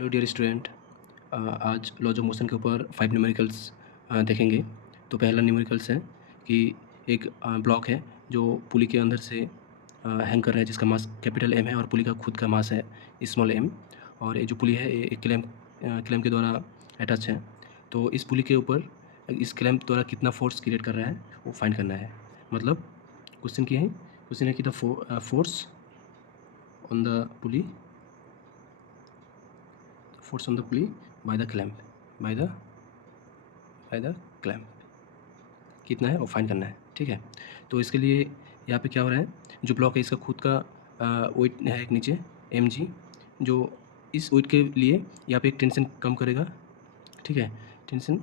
Hello dear student, आज laws of motion के ऊपर 5 न्यूमेरिकल्स देखेंगे। तो पहला न्यूमेरिकल्स है कि एक ब्लॉक है जो पुली के अंदर से हैंग कर रहा है, जिसका मास कैपिटल एम है और पुली का खुद का मास है स्मॉल एम। और ये जो पुली है ये एक क्लैम्प के द्वारा अटैच है। तो इस पुली के ऊपर इस क्लैम्प द्वारा कितना फोर्स क्रिएट कर रहा है वो फाइंड करना है। मतलब क्वेश्चन की है, क्वेश्चन है कि the force on the pulley, force on the pulley by the clamp कितना है वो फाइंड करना है। ठीक है, तो इसके लिए यहाँ पे क्या हो रहा है, जो ब्लॉक है इसका खुद का वेट है एक नीचे mg, जो इस वेट के लिए यहाँ पे एक टेंशन कम करेगा। ठीक है, tension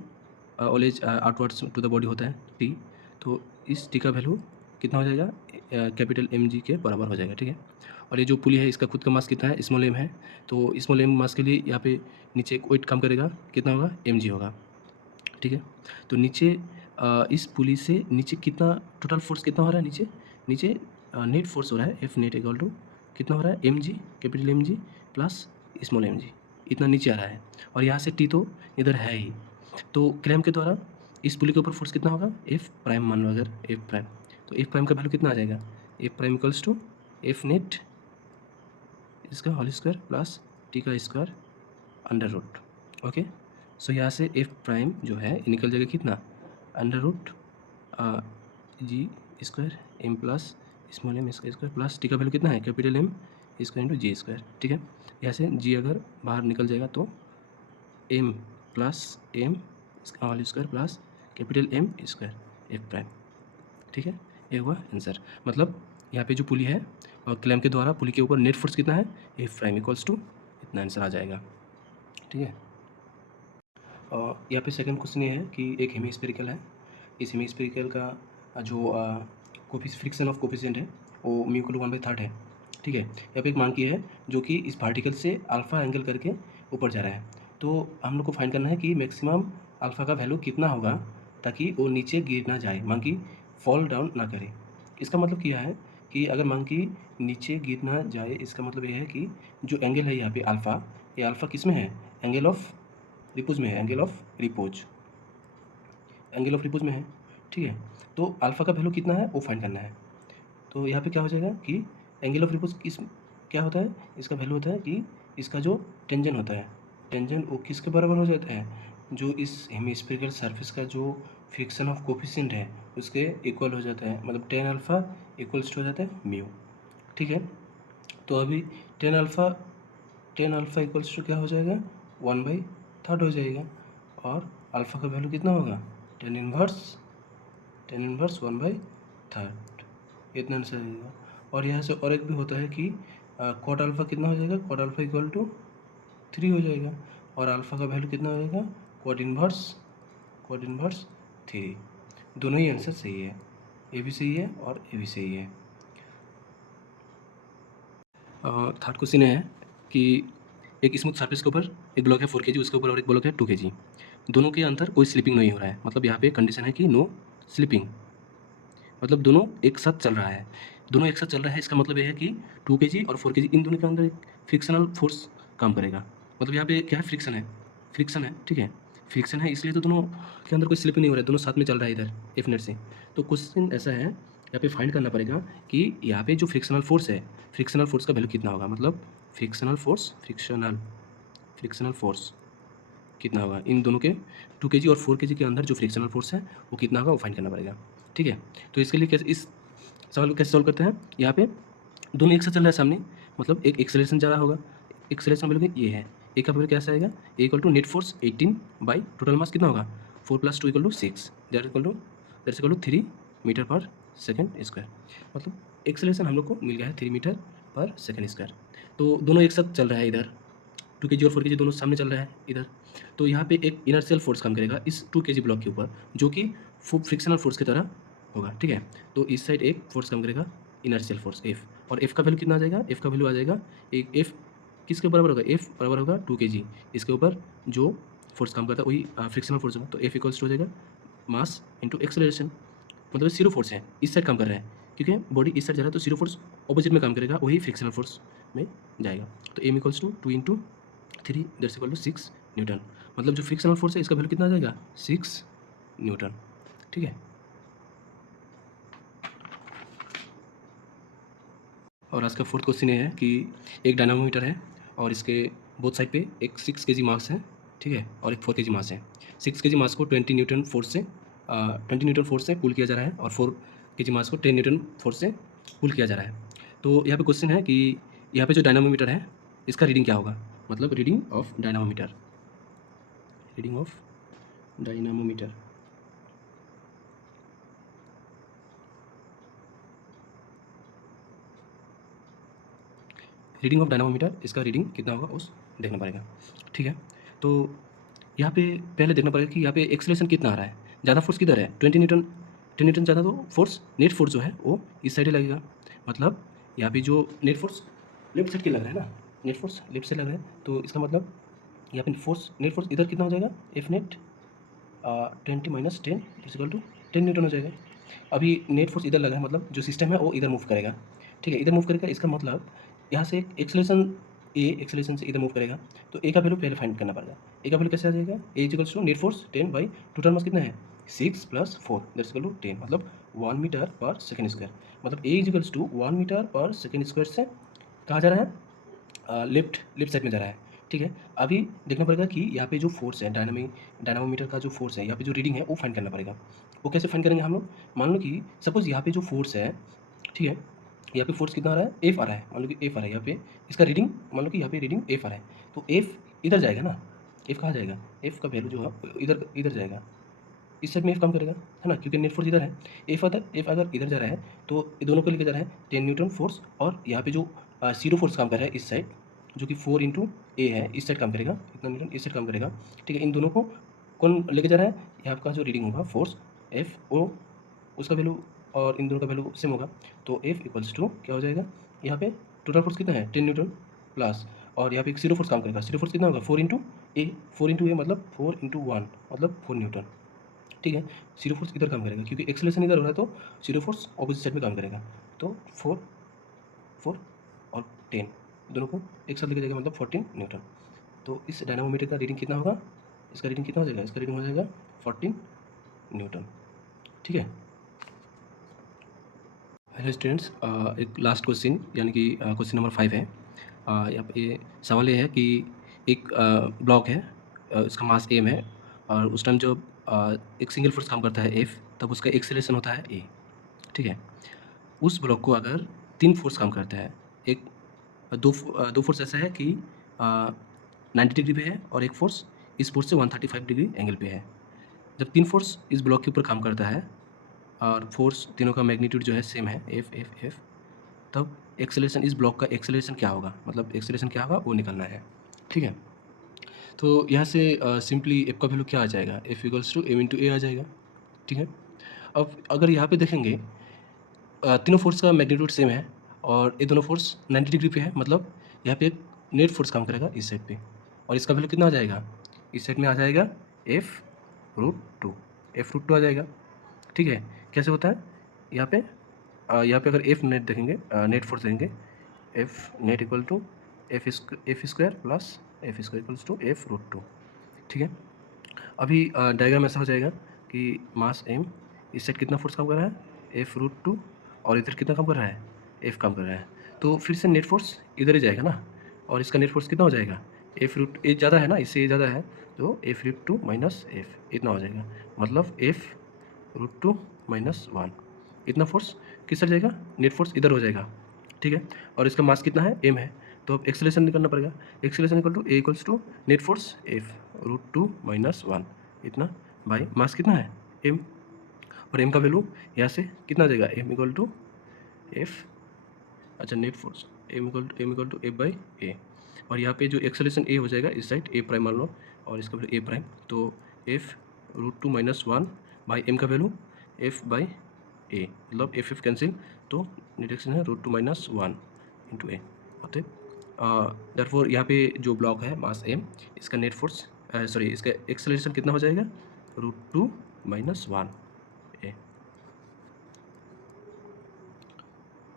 always outwards to the body होता है टी। तो इस टी का वैल्यू कितना हो जाएगा, कैपिटल mg के बराबर हो जाएगा। ठीक है, और ये जो पुली है इसका खुद का मास कितना है, स्मॉल एम है। तो स्मॉल एम मास के लिए यहाँ पे नीचे एक वेट कम करेगा, कितना होगा, mg होगा। ठीक है, तो नीचे इस पुली से नीचे कितना टोटल फोर्स कितना हो रहा है, नीचे नीचे नेट फोर्स हो रहा है, एफ नेट इक्वल टू कितना हो रहा है, mg capital mg plus small mg, इतना नीचे आ रहा है। और यहाँ से टी तो इधर है ही। तो क्लैम्प के द्वारा इस पुली के ऊपर फोर्स कितना होगा, एफ प्राइम मान लो अगर एफ प्राइम, तो एफ प्राइम का वैल्यू कितना आ जाएगा, F prime equals to F net इसका होल स्क्वायर प्लस टी का square under root. Okay, so यहाँ से एफ प्राइम जो है निकल जाएगा कितना, under root G square M plus small M इसका स्क्वायर प्लस टी का वैल्यू कितना है, capital M square into G square. ठीक है, यहाँ से जी अगर बाहर निकल जाएगा तो एम प्लस एम इसका whole square plus capital M square F prime. ठीक है, ये हुआ आंसर। मतलब यहाँ पे जो पुली है और क्लैम्प के द्वारा पुली के ऊपर नेट फोर्स कितना है, एफ प्राइम इक्वल्स टू इतना आंसर आ जाएगा। ठीक है, और यहाँ पे सेकंड क्वेश्चन ये है कि एक हेमीस्फेरिकल है, इस हेमीस्फेरिकल का जो फ्रिक्शन ऑफ कोफिशिएंट है वो म्यू इक्वल टू 1/3 है। ठीक है, यहाँ पे एक मान की है जो कि इस पार्टिकल से अल्फा एंगल करके ऊपर जा रहा है। तो हम लोग को फाइंड करना है कि मैक्सिमम अल्फा का वैल्यू कितना होगा ताकि वो नीचे गिर ना जाए, मान की फॉल डाउन ना करे। इसका मतलब क्या है कि अगर मान की नीचे गिर ना जाए, इसका मतलब ये है कि जो एंगल है यहाँ पे अल्फ़ा, ये अल्फ़ा किस में है, एंगल ऑफ रिपोज में है, angle of repose, angle of repose में है। ठीक है, तो अल्फ़ा का वैल्यू कितना है वो फाइंड करना है। तो यहाँ पे क्या हो जाएगा कि एंगल ऑफ रिपोज किस क्या होता है, इसका वैल्यू होता है कि इसका जो टेंजन होता है, टेंजन वो किसके बराबर हो जाता है, जो इस हेमिस्फेरिकल सरफेस का जो फ्रिक्शन ऑफ कोफिशिएंट है उसके इक्वल हो जाता है। मतलब टेन अल्फ़ा इक्वल्स टू हो जाता है म्यू। ठीक है, तो अभी टेन अल्फ़ा इक्वल्स टू क्या हो जाएगा, 1/3 हो जाएगा। और अल्फ़ा का वैल्यू कितना होगा, टेन इनवर्स 1/3, इतना आंसर आएगा। और यहाँ से और एक भी होता है कि कॉट अल्फ़ा कितना हो जाएगा, कॉट अल्फ़ा इक्वल टू 3 हो जाएगा। और अल्फ़ा का वैल्यू कितना हो जाएगा, कॉट इनवर्स 3। दोनों ही आंसर सही है, ए भी सही है और ए भी सही है। थर्ड क्वेश्चन है कि एक स्मूथ सरफेस के ऊपर एक ब्लॉक है 4 kg, उसके ऊपर और एक ब्लॉक है 2 kg, दोनों के अंदर कोई स्लिपिंग नहीं हो रहा है। मतलब यहाँ पे कंडीशन है कि नो स्लिपिंग, मतलब दोनों एक साथ चल रहा है, दोनों एक साथ चल रहा है। इसका मतलब ये है कि 2 kg और 4 kg इन दोनों के अंदर एक फ्रिक्शनल फोर्स काम करेगा। मतलब यहाँ पे क्या है, फ्रिक्शन है। ठीक है, फ्रिक्शन है इसलिए तो दोनों के अंदर कोई स्लिपिंग नहीं हो रहा है, दोनों साथ में चल रहा है इधर एफ नेट से। तो क्वेश्चन ऐसा है, यहाँ पे फाइंड करना पड़ेगा कि यहाँ पे जो फ्रिक्शनल फोर्स है, फ्रिक्शनल फोर्स का वैल्यू कितना होगा। मतलब फ्रिक्शनल फोर्स कितना होगा इन दोनों के 2 kg और 4 kg के अंदर जो फ्रिक्शनल फोर्स है वो कितना होगा वो फाइंड करना पड़ेगा। ठीक है, तो इसके लिए कैसे इस सवाल को कैसे सॉल्व करते हैं, यहाँ पे दोनों एक साथ चल रहा है सामने, मतलब एक एक्सेलरेशन जा रहा होगा, एक्सेलरेशन वैल्यू ये है, एक का वैल्यू कैसा आएगा, A equal to net force 18 by total mass कितना होगा 4 + 2 = 6, that equal to 3 metre per second square. मतलब एक्सेलरेशन हम लोग को मिल गया है 3 मीटर पर सेकेंड स्क्वायर। तो दोनों एक साथ चल रहा है इधर, 2 kg और 4 kg दोनों सामने चल रहा है इधर। तो यहाँ पे एक इनर्शियल फोर्स काम करेगा इस 2 kg ब्लॉक के ऊपर, जो कि फ्रिक्शनल फोर्स की तरह होगा। ठीक है, तो इस साइड एक फोर्स काम करेगा इनर्शियल फोर्स एफ, और एफ का वैल्यू कितना आ जाएगा, एफ का वैल्यू आ जाएगा एक एफ किसके बराबर होगा, एफ बराबर होगा 2 kg, इसके ऊपर जो फोर्स काम करता है वही फ्रिक्शनल फोर्स होगा। तो एफ इक्वल्स टू हो जाएगा मास इंटू एक्सेलरेशन, मतलब जीरो फोर्स है, इस साइड काम कर रहा है क्योंकि बॉडी इस साइड जा रहा है, तो जीरो फोर्स ऑपोजिट में काम करेगा, वही फ्रिक्शनल फोर्स में जाएगा। तो M equals to 2 × 3 that's equal to 6 newton. मतलब जो फ्रिक्शनल फोर्स है इसका वैल्यू कितना आ जाएगा 6 न्यूटन। ठीक है। और आज का फोर्थ क्वेश्चन ये है कि एक डायनामोमीटर है और इसके बोथ साइड पे एक 6 kg मास है, ठीक है, और एक 4 kg मास है। 6 kg मास को 20 न्यूटन फोर्स से पुल किया जा रहा है और 4 kg मास को 10 न्यूटन फोर्स से पुल किया जा रहा है। तो यहाँ पे क्वेश्चन है कि यहाँ पे जो डायनामोमीटर है इसका रीडिंग क्या होगा, मतलब reading of dynamometer. Reading of dynamometer. Reading of dynamometer, इसका रीडिंग कितना होगा उस देखना पड़ेगा। ठीक है। तो यहाँ पे पहले देखना पड़ेगा कि यहाँ पे एक्सेलरेशन कितना आ रहा है, ज़्यादा फोर्स किधर है 20 न्यूटन, 10 न्यूटन ज़्यादा, तो फोर्स नेट फोर्स जो है वो इस साइड ही लगेगा। मतलब यहाँ पे जो नेट फोर्स लेफ्ट साइड के लग रहा है ना, नेट फोर्स लेफ्ट साइड लग रहा है, तो इसका मतलब यहाँ पे फोर्स नेट फोर्स इधर कितना हो जाएगा, F net 20 minus 10 equal to 10 newton हो जाएगा। अभी नेट फोर्स इधर लगा है, मतलब जो सिस्टम है वो इधर मूव करेगा। ठीक है, इधर मूव करेगा, इसका मतलब यहाँ से एक्सेलरेशन एक्सेलरेशन से इधर मूव करेगा, तो ए का वैल्यू पहले फाइंड करना पड़ेगा। ए का वैल्यू कैसे आ जाएगा, A equals to net force 10 by total mass कितना है 6 + 4 दैट्स इक्वल टू 10, मतलब 1 मीटर पर सेकेंड स्क्वायर। मतलब ए equals to 1 metre per second square से कहाँ जा रहा है, लेफ्ट साइड में जा रहा है। ठीक है। अभी देखना पड़ेगा कि यहाँ पे जो फोर्स है डायनामोमीटर का जो फोर्स है, यहाँ पे जो रीडिंग है वो फाइंड करना पड़ेगा। वो कैसे फाइंड करेंगे हम लोग, मान लो कि सपोज यहाँ पे जो फोर्स है, ठीक है, यहाँ पे फोर्स कितना आ रहा है, एफ आ रहा है, मान लो कि एफ आ रहा है यहाँ पे, इसका रीडिंग मान लो कि यहाँ पे रीडिंग एफ आ रहा है, तो एफ इधर जाएगा ना, एफ कहाँ जाएगा, एफ का वैल्यू जो है इधर इधर जाएगा, इस साइड में एफ कम करेगा, है ना, क्योंकि नेट फोर्स इधर है। एफ अगर इधर जा रहा है तो ये दोनों को लेकर जा रहा है 10 न्यूटन फोर्स, और यहाँ पे जो जीरो फोर्स काम कर रहा है इस साइड, जो कि 4 इंटू ए है, इस साइड काम करेगा, इतना न्यूटन इस साइड काम करेगा। ठीक है, इन दोनों को कौन लेके जा रहा है, यहाँ का जो रीडिंग होगा फोर्स एफ ओ, उसका वैल्यू और इन दोनों का वैल्यू सेम होगा, तो एफ इक्वल्स टू क्या हो जाएगा, यहाँ पे टोटल फोर्स कितना है 10 न्यूटन प्लस, और यहाँ पे एक जीरो फोर्स काम करेगा, जीरो फोर्स कितना होगा 4 इंटू ए, 4 इंटू ए मतलब 4 इंटू 1 मतलब 4 न्यूटन। ठीक है, जीरो फोर्स इधर काम करेगा क्योंकि एक्सेलरेशन इधर हो रहा है, तो जीरो फोर्स ऑपोजिट साइड में काम करेगा, तो 4 और 10 दोनों को एक साथ लेके जाएगा, मतलब 14 न्यूटन। तो इस डायनामोमीटर का रीडिंग कितना होगा, इसका रीडिंग कितना हो जाएगा, इसका रीडिंग हो जाएगा 14 न्यूटन। ठीक है। हेलो स्टूडेंट्स, एक लास्ट क्वेश्चन यानी कि क्वेश्चन नंबर 5 है। यहाँ पे सवाल ये है कि एक ब्लॉक है, उसका मास एम है, और उस टाइम जब एक सिंगल फोर्स काम करता है एफ, तब उसका एक्सेलरेशन होता है ए। ठीक है। उस ब्लॉक को अगर 3 फोर्स काम करता है, एक दो फोर्स ऐसा है कि 90 डिग्री पे है, और एक फोर्स इस फोर्स से 135 डिग्री एंगल पे है। जब 3 फोर्स इस ब्लॉक के ऊपर काम करता है और फोर्स तीनों का मैग्नीट्यूड जो है सेम है एफ एफ एफ, तब एक्सेलरेशन, इस ब्लॉक का एक्सेलरेशन क्या होगा, मतलब एक्सेलरेशन क्या होगा वो निकालना है। ठीक है। तो यहाँ से सिंपली एफ का वैल्यू क्या आ जाएगा, F equals to M into A आ जाएगा। ठीक है। अब अगर यहाँ पे देखेंगे तीनों फोर्स का मैग्नीट्यूड सेम है और ये दोनों फोर्स 90 डिग्री पे है, मतलब यहाँ पे एक नेट फोर्स काम करेगा इस साइड पे, और इसका वैल्यू कितना आ जाएगा, इस साइड में आ जाएगा F root two, F root two आ जाएगा। ठीक है। कैसे होता है, यहाँ पे अगर एफ नेट देखेंगे, नेट फोर्स देखेंगे, F net equal to F square plus F square equals to F root two. ठीक है। अभी डायग्राम ऐसा हो जाएगा कि मास एम, इस साइड कितना फोर्स काम कर रहा है, एफ रूट टू, और इधर कितना काम कर रहा है, एफ काम कर रहा है, तो फिर से नेट फोर्स इधर ही जाएगा ना, और इसका नेट फोर्स कितना हो जाएगा, एफ रूट, ए ज़्यादा है ना, इससे ए ज़्यादा है, तो F root two minus F इतना हो जाएगा, मतलब एफ रूट टू माइनस 1, इतना फोर्स किस साइड जाएगा, नेट फोर्स इधर हो जाएगा। ठीक है। और इसका मास कितना है, एम है, तो अब एक्सेलरेशन निकालना पड़ेगा, acceleration equal to A equals to net force F root two minus 1 इतना बाई मास कितना है एम, और एम का वैल्यू यहाँ से कितना आ जाएगा, एम इक्वल टू एफ, अच्छा net force M equal to F by A, और यहाँ पे जो एक्सेलरेशन ए हो जाएगा इस साइड ए प्राइम मान लो, और इसका वैल्यू ए प्राइम, तो F root two minus 1 by M का वैल्यू एफ बाई ए, मतलब एफ एफ कैंसिल, तो डिरेक्शन है root two minus 1 into A होते। देयरफॉर यहाँ पे जो ब्लॉक है मास एम, इसका नेट फोर्स इसका एक्सेलरेशन कितना हो जाएगा, रूट टू माइनस 1।